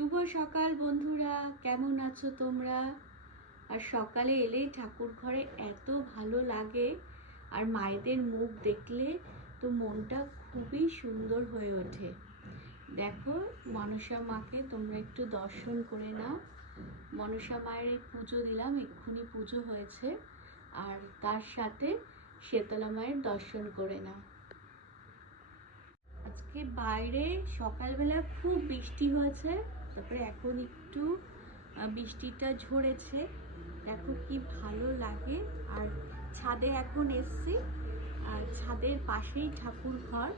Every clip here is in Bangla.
শুভ সকাল বন্ধুরা, কেমন আছো তোমরা? আর সকালে এলেই ঠাকুর ঘরে এত ভালো লাগে, আর মায়েদের মুখ দেখলে তো মনটা খুবই সুন্দর হয়ে ওঠে। দেখো, মনসা মাকে তোমরা একটু দর্শন করে নাও। মনসা মায়ের পুজো দিলাম, এক্ষুনি পুজো হয়েছে, আর তার সাথে শীতলা মায়ের দর্শন করে নাও। আজকে বাইরে সকালবেলা খুব বৃষ্টি হয়েছে, তারপরে এখন একটু বৃষ্টিটা ঝরেছে। দেখো কি ভালো লাগে। আর ছাদে এখন এসছি, আর ছাদের পাশেই ঠাকুর ঘর,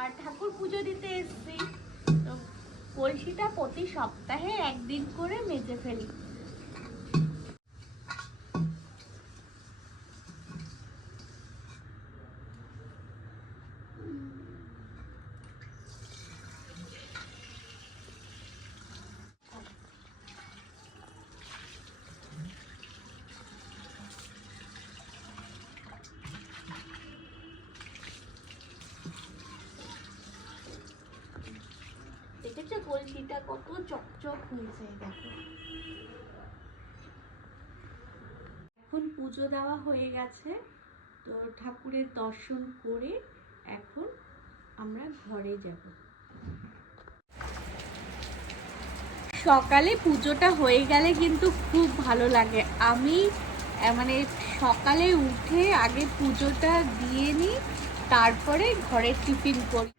আর ঠাকুর পুজো দিতে এসছি। তো কলসিটা প্রতি সপ্তাহে একদিন করে মেজে ফেলি। দেখেছো কলসিটা কত চকচক হয়েছে, দেখো। এখন পুজো দেওয়া হয়ে গেছে, তো ঠাকুরের দর্শন করে এখন আমরা ঘরে যাব। সকালে পুজোটা হয়ে গেলে কিন্তু খুব ভালো লাগে। আমি মানে সকালে উঠে আগে পুজোটা দিয়ে নিই, তারপরে ঘরের টিফিন করি।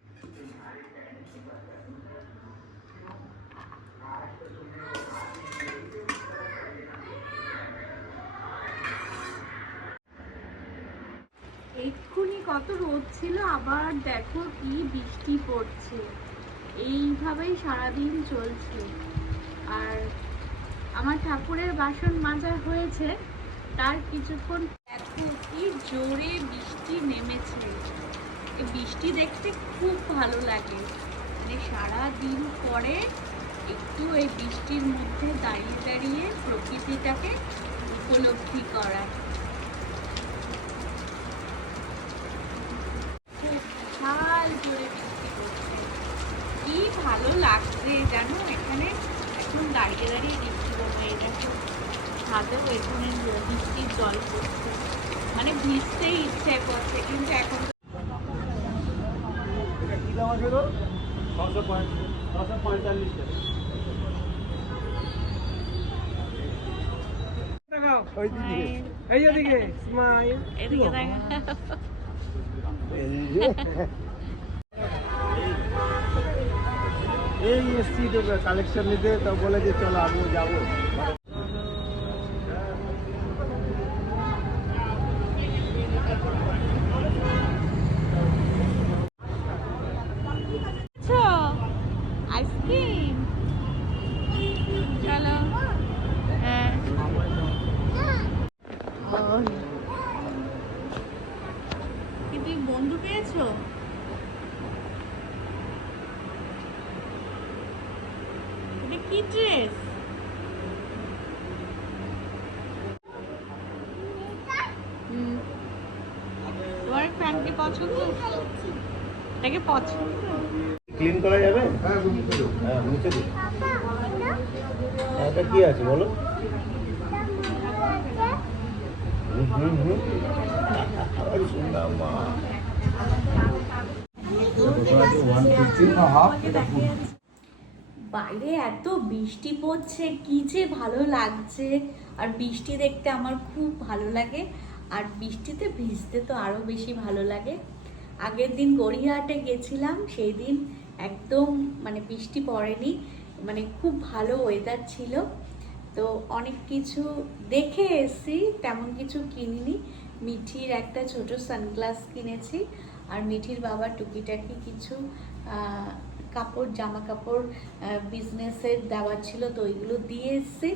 এক্ষুনি কত রোদ ছিল, আবার দেখো কি বৃষ্টি পড়ছে। এইভাবেই সারাদিন চলছে। আর আমার ঠাকুরের বাসন মাজা হয়েছে, তার কিছুক্ষণ দেখো কি জোরে বৃষ্টি নেমেছে। এই বৃষ্টি দেখতে খুব ভালো লাগে, মানে সারাদিন পরে একটু এই বৃষ্টির মধ্যে দাঁড়িয়ে দাঁড়িয়ে প্রকৃতিটাকে উপলব্ধি করা। জোরে বৃষ্টি পড়ছে, কি ভালো লাগছে জানো। এখানে এখন দাঁড়িয়ে দাঁড়িয়ে বৃষ্টি পড়বে, দেখো ছাদেও এখানে বৃষ্টির জল পড়ছে, মানে ভিজতেই ইচ্ছে করছে। কিন্তু এখন এদিকে দেখা এই এসছি তো কালেকশন নিতে, তো বলে যে চলো আমিও যাবো। আইসক্রিম, চলো। হ্যাঁ, কি তুমি বন্ধু পেয়েছো? এটা কি ড্রেস? তোমার ফ্যানকে পছন্দ? এটাকে পছন্দ? ক্লিন করা যাবে? হ্যাঁ, মুছে দিন। এটা কি আছে বলো? বাইরে এত বৃষ্টি পড়ছে, কি যে ভালো লাগছে। আর বৃষ্টি দেখতে আমার খুব ভালো লাগে, আর বৃষ্টিতে ভিজতে তো আরো বেশি ভালো লাগে। আগের দিন গড়িয়াহাটে গেছিলাম, সেই দিন একদম মানে বৃষ্টি পড়েনি, মানে খুব ভালো ওয়েদার ছিল। তো অনেক কিছু দেখে এসেছি, তেমন কিছু কিনিনি। মিঠির একটা ছোট সানগ্লাস কিনেছি, আর মিঠির বাবা টুকিটাকি কিছু কাপড়, জামা কাপড় বিজনেসের দেওয়ার ছিল, তো ওইগুলো দিয়ে এসেছি।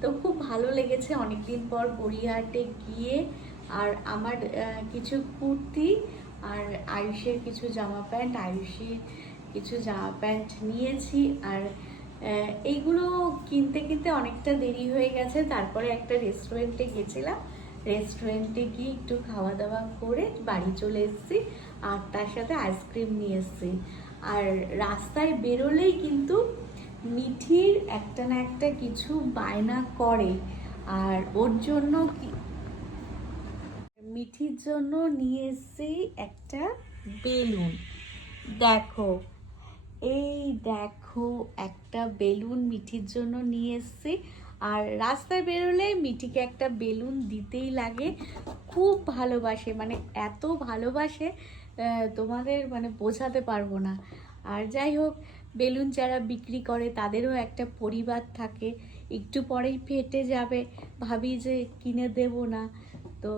তো খুব ভালো লেগেছে অনেকদিন পর গড়িয়াহাটে গিয়ে। আর আমার কিছু কুর্তি আর আয়ুষের কিছু জামা প্যান্ট, আয়ুষীর কিছু জামা প্যান্ট নিয়েছি। আর এইগুলো কিনতে কিনতে অনেকটা দেরি হয়ে গেছে। তারপরে একটা রেস্টুরেন্টে গেছিলাম, রেস্টুরেন্টে গিয়ে একটু খাওয়া দাওয়া করে বাড়ি চলে এসেছি, আর তার সাথে আইসক্রিম নিয়ে এসেছি। আর রাস্তায় বেরোলেই কিন্তু মিঠির একটা না একটা কিছু বায়না করে, আর ওর জন্য মিঠির জন্য নিয়ে এসেছি একটা বেলুন। দেখো, এই দেখো একটা বেলুন মিঠির জন্য নিয়ে এসেছি। আর রাস্তায় বেরোলে মিঠিকে একটা বেলুন দিতেই লাগে, খুব ভালোবাসে, মানে এত ভালোবাসে তোমাদের মানে বোঝাতে পারবো না। আর যাই হোক, বেলুন যারা বিক্রি করে তাদেরও একটা পরিবার থাকে, একটু পরেই ফেটে যাবে, ভাবি যে কিনে দেব না। তো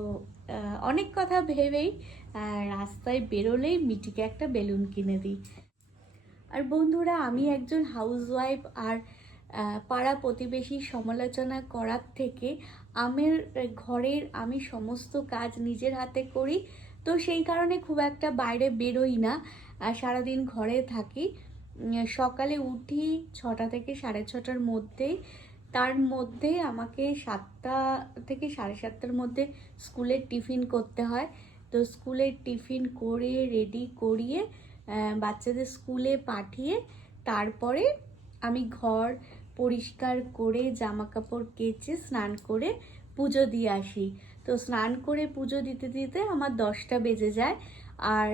অনেক কথা ভেবেই রাস্তায় বেরোলেই মিঠিকে একটা বেলুন কিনে দিই। আর বন্ধুরা, আমি একজন হাউসওয়াইফ, আর পাড়া প্রতিবেশীর সমালোচনা করার থেকে আমার ঘরের আমি সমস্ত কাজ নিজের হাতে করি, তো সেই কারণে খুব একটা বাইরে বেরোই না, আর সারাদিন ঘরে থাকি। সকালে উঠি 6টা থেকে 6:30টার মধ্যেই, তার মধ্যে আমাকে 7টা থেকে 7:30টার মধ্যে স্কুলের টিফিন করতে হয়। তো স্কুলের টিফিন করে রেডি করিয়ে বাচ্চাদের স্কুলে পাঠিয়ে তারপরে আমি ঘর পরিষ্কার করে জামা কাপড় কেচে স্নান করে পুজো দিয়ে আসি। তো স্নান করে পুজো দিতে দিতে আমার 10টা বেজে যায়। আর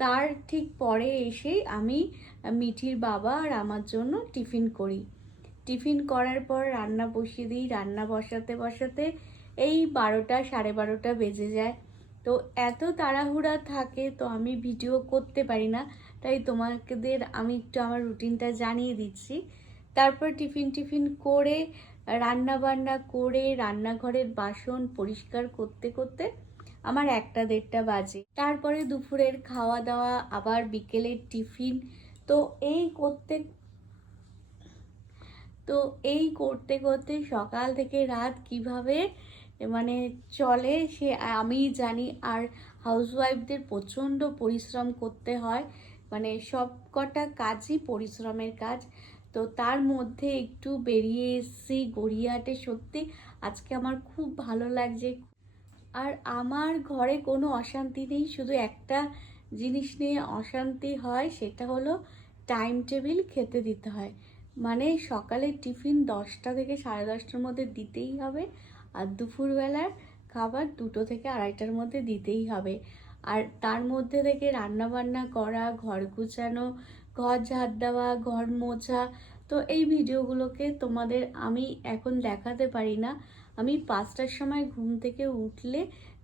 তার ঠিক পরে এসেই আমি মিঠির বাবা আর আমার জন্য টিফিন করি। টিফিন করার পর রান্না বসিয়ে দিই, রান্না বসাতে বসাতে এই 12টা 12:30 বেজে যায়। তো এত তাড়াহুড়া থাকে, তো আমি ভিডিও করতে পারি না, তাই তোমাদের আমি একটু আমার রুটিনটা জানিয়ে দিচ্ছি। তারপর টিফিন করে রান্না বান্না করে রান্নাঘরের বাসন পরিষ্কার করতে করতে আমার 1টা 1:30 বাজে। তারপরে দুপুরের খাওয়া দাওয়া, আবার বিকেলের টিফিন। তো এই করতে তো এই করতে করতে সকাল থেকে রাত কিভাবে মানে চলে সে আমিই জানি। আর হাউসওয়াইফদের প্রচণ্ড পরিশ্রম করতে হয়, মানে সব কটা কাজই পরিশ্রমের কাজ। তো তার মধ্যে একটু বেরিয়ে এসেছি গড়িয়াহাটে। সত্যি আজকে আমার খুব ভালো লাগছে। আর আমার ঘরে কোনো অশান্তি নেই, শুধু একটা জিনিস নিয়ে অশান্তি হয়, সেটা হলো টাইম টেবিল খেতে দিতে হয়। মানে সকালে টিফিন 10টা থেকে 10:30টার মধ্যে দিতেই হবে, আর দুপুরবেলার খাবার 2টো থেকে 2:30টার মধ্যে দিতেই হবে। আর তার মধ্যে থেকে রান্না বান্না করা, ঘর গুছানো, ঘর ঝাড় দেওয়া, ঘর মোছা। তো এই ভিডিওগুলোকে তোমাদের আমি এখন দেখাতে পারি না। আমি 5টার সময় ঘুম থেকে উঠলে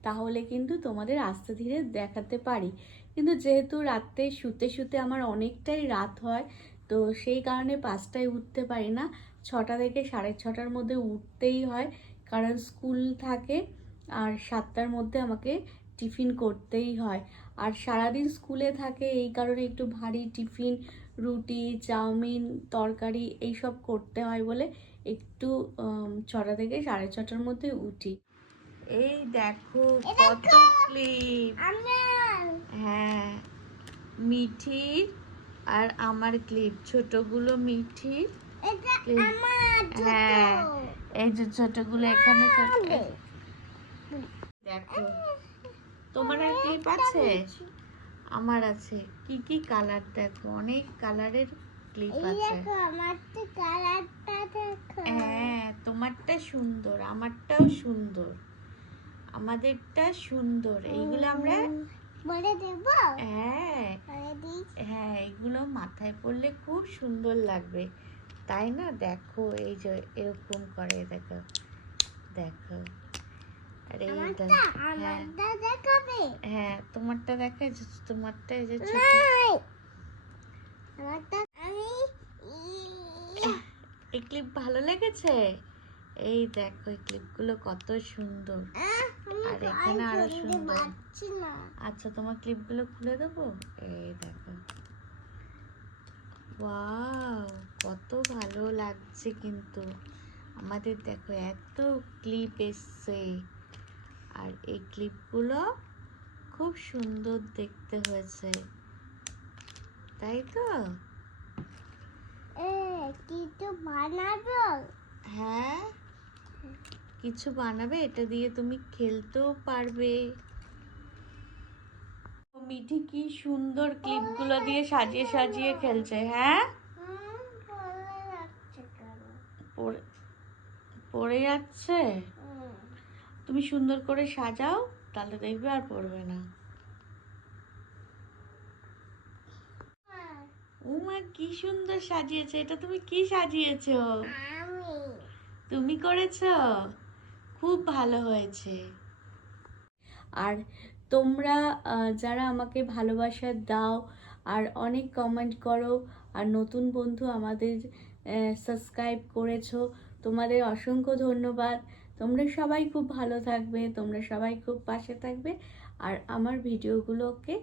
তাহলে কিন্তু তোমাদের আস্তে ধীরে দেখাতে পারি, কিন্তু যেহেতু রাতে শুতে শুতে আমার অনেকটাই রাত হয়, তো সেই কারণে 5টায় উঠতে পারি না। 6টা থেকে 6:30টার মধ্যে উঠতেই হয়, কারণ স্কুল থাকে, আর 7টার মধ্যে আমাকে টিফিন করতেই হয়। আর সারাদিন স্কুলে থাকে, এই কারণে একটু ভারী টিফিন, রুটি, চাউমিন, তরকারি এইসব করতে হয় বলে একটু 6টা থেকে 6:30টার মধ্যে উঠি। এই দেখো কত ক্লিপ, হ্যাঁ মিঠির আর আমার ক্লিপ, ছোটগুলো মিঠির, হ্যাঁ এই যে ছোটগুলো এখানে। দেখো তোমার আর ক্লিপ আছে? আমার আছে। কি কি কালার দেখো, অনেক কালারের ক্লিপ আছে। হ্যাঁ তোমারটা সুন্দর, আমারটাও সুন্দর, আমাদেরটা সুন্দর। এইগুলো আমরা বলে দেব। হ্যাঁ হ্যাঁ, এগুলো মাথায় পড়লে খুব সুন্দর লাগবে, তাই না? দেখো এই যে এরকম করে, দেখো দেখো। আরে এইটা দেখাবে, হ্যাঁ তোমারটা দেখায়, তোমারটা এই যে ছোট। এই ক্লিপ ভালো লেগেছে? এই দেখো এই ক্লিপগুলো কত সুন্দর, আর এখানে আরো সুন্দর। আচ্ছা তোমার ক্লিপগুলো খুলে দেবো, এই দেখো। ওয়াও, কত ভালো লাগছে কিন্তু আমাদের। দেখো এত ক্লিপ এসছে, আর এই ক্লিপগুলো খুব সুন্দর দেখতে হয়েছে, তাই তো? কিছু বানাবো? হ্যাঁ কিছু বানাবে, এটা দিয়ে তুমি খেলতেও পারবে। মিঠি কি সুন্দর ক্লিপগুলো দিয়ে সাজিয়ে সাজিয়ে খেলছে। হ্যাঁ পড়ে পড়ে যাচ্ছে। তুমি সুন্দর করে সাজাও, তাহলে দেখবে আর পড়বে না। উমা কি সুন্দর সাজিয়েছে, এটা তুমি কি সাজিয়েছো? তুমি করেছো? খুব ভালো হয়েছে। আর তোমরা যারা আমাকে ভালোবাসা দাও আর অনেক কমেন্ট করো, আর নতুন বন্ধু আমাদের সাবস্ক্রাইব করেছো, তোমাদের অসংখ্য ধন্যবাদ। তোমরা সবাই খুব ভালো থাকবে, তোমরা সবাই খুব পাশে থাকবে, আর আমার ভিডিওগুলোকে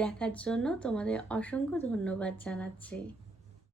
দেখার জন্য তোমাদের অসংখ্য ধন্যবাদ জানাচ্ছি।